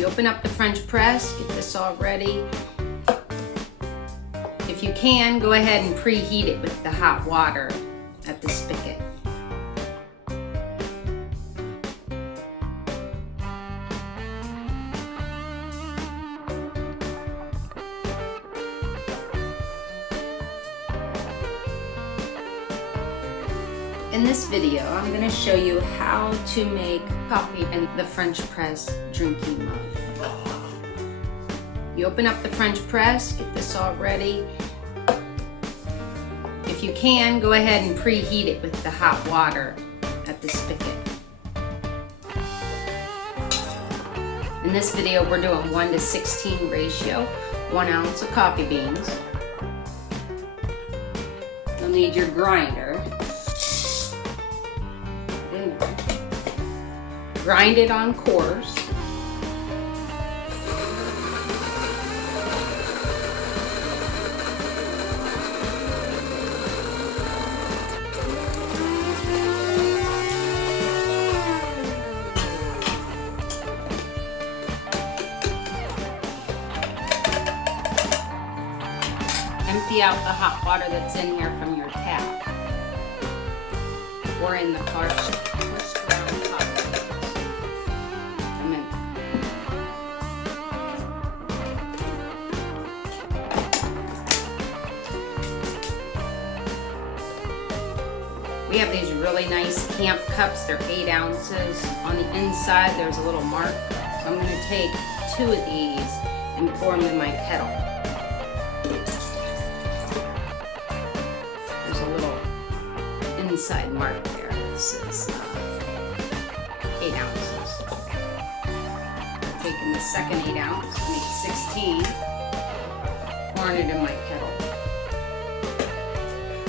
You open up the French press, get this all ready. If you can, go ahead and preheat it with the hot water at the spigot. In this video, I'm going to show you how to make coffee in the French press drinking mug. You open up the French press, get this all ready. If you can, go ahead and preheat it with the hot water at the spigot. In this video, we're doing 1:16 ratio, 1 ounce of coffee beans. You'll need your grinder. Grind it on coarse. Empty out the hot water that's in here from your tap or in the coarse ground coffee. We have these really nice camp cups. They're 8 ounces. On the inside, there's a little mark. So I'm going to take 2 of these and pour them in my kettle. There's a little inside mark there that says 8 ounces. I'm taking the second 8 ounce, make 16, pouring it in my kettle.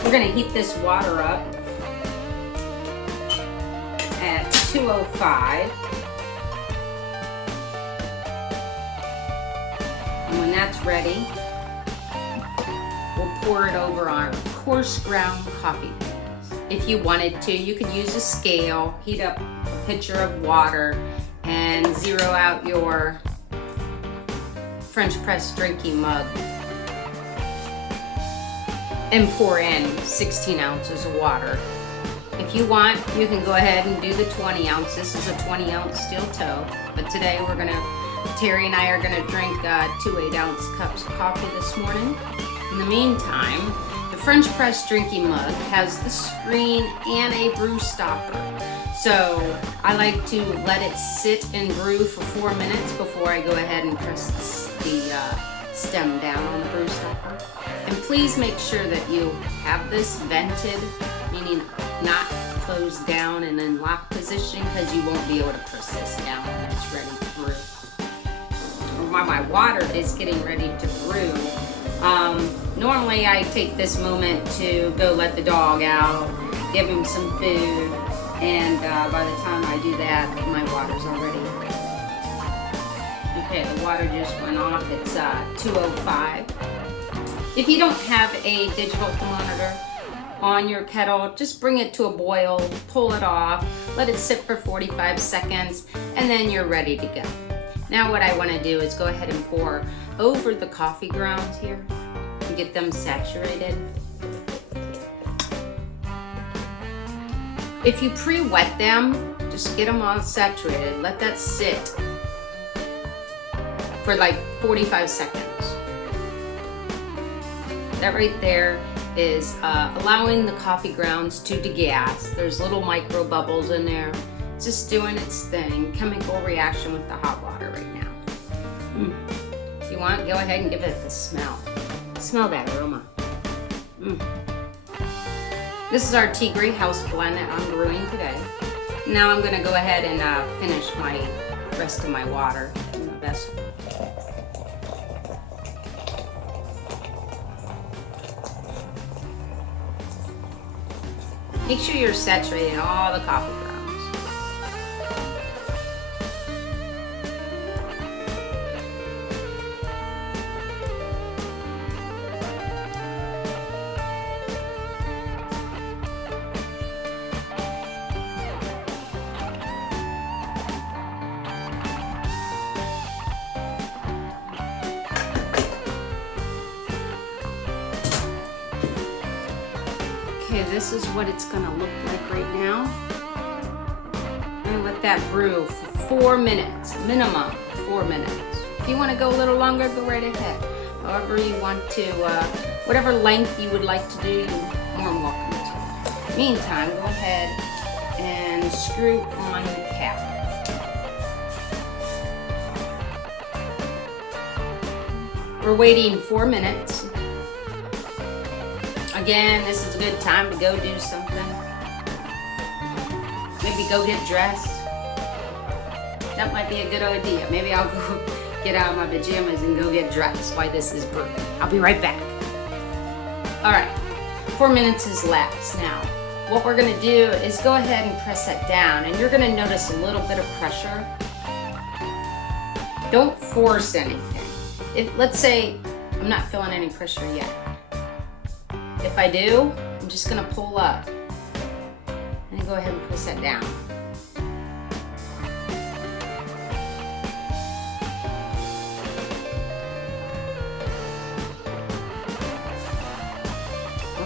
We're going to heat this water up at 205, and when that's ready, we'll pour it over our coarse ground coffee beans. If you wanted to, you could use a scale, heat up a pitcher of water, and zero out your French press drinking mug and pour in 16 ounces of water. If you want, you can go ahead and do the 20 ounce. This is a 20 ounce steel toe, but today Terry and I are gonna drink 2 8-ounce cups of coffee this morning. In the meantime, the French press drinking mug has the screen and a brew stopper. So I like to let it sit and brew for 4 minutes before I go ahead and press the stem down on the brew stopper. And please make sure that you have this vented, meaning not closed down and in lock position, because you won't be able to press this down when it's ready to brew. While my water is getting ready to brew, normally I take this moment to go let the dog out, give him some food, and by the time I do that, my water's already ready. Okay, the water just went off. It's 205. If you don't have a digital thermometer on your kettle, just bring it to a boil, pull it off, let it sit for 45 seconds, and then you're ready to go. Now what I want to do is go ahead and pour over the coffee grounds here and get them saturated. If you pre-wet them, just get them all saturated. Let that sit for like 45 seconds. That right there is allowing the coffee grounds to degas. There's little micro bubbles in there. It's just doing its thing. Chemical reaction with the hot water right now. If you want, go ahead and give it the smell. Smell that aroma. This is our tea grey house blend that I'm brewing today. Now I'm gonna go ahead and finish my rest of my water in the vessel. Make sure you're saturating all the coffee grounds. this is what it's gonna look like right now. And let that brew for 4 minutes, minimum 4 minutes. If you want to go a little longer, go right ahead. However you want to, whatever length you would like to do, you're more than welcome to. Meantime, go ahead and screw on the cap. We're waiting 4 minutes. Again, this is a good time to go do something. Maybe go get dressed. That might be a good idea. Maybe I'll go get out of my pajamas and go get dressed while this is brewing. I'll be right back. All right, 4 minutes is lapsed now. What we're gonna do is go ahead and press that down, and you're gonna notice a little bit of pressure. Don't force anything. Let's say I'm not feeling any pressure yet. If I do, I'm just gonna pull up and then go ahead and press that down.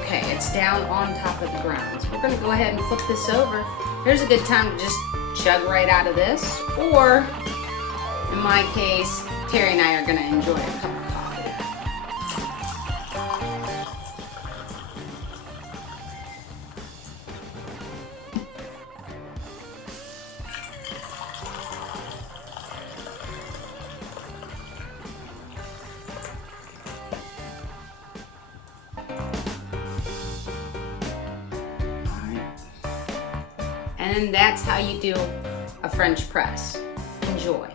Okay, it's down on top of the ground. So we're gonna go ahead and flip this over. Here's a good time to just chug right out of this, or in my case, Terry and I are gonna enjoy a cup of coffee. And that's how you do a French press. Enjoy.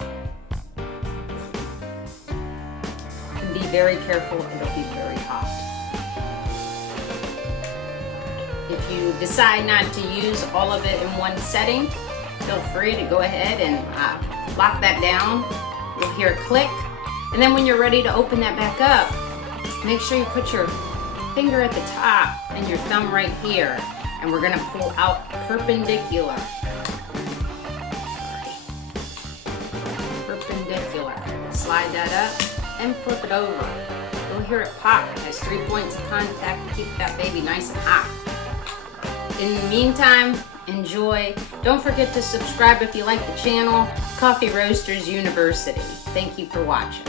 And be very careful, it'll be very hot. If you decide not to use all of it in one setting, feel free to go ahead and lock that down. You'll hear a click. And then when you're ready to open that back up, make sure you put your finger at the top and your thumb right here. And we're gonna pull out perpendicular. Perpendicular. Slide that up and flip it over. You'll hear it pop. It has 3 points of contact to keep that baby nice and hot. In the meantime, enjoy. Don't forget to subscribe if you like the channel. Coffee Roasters University. Thank you for watching.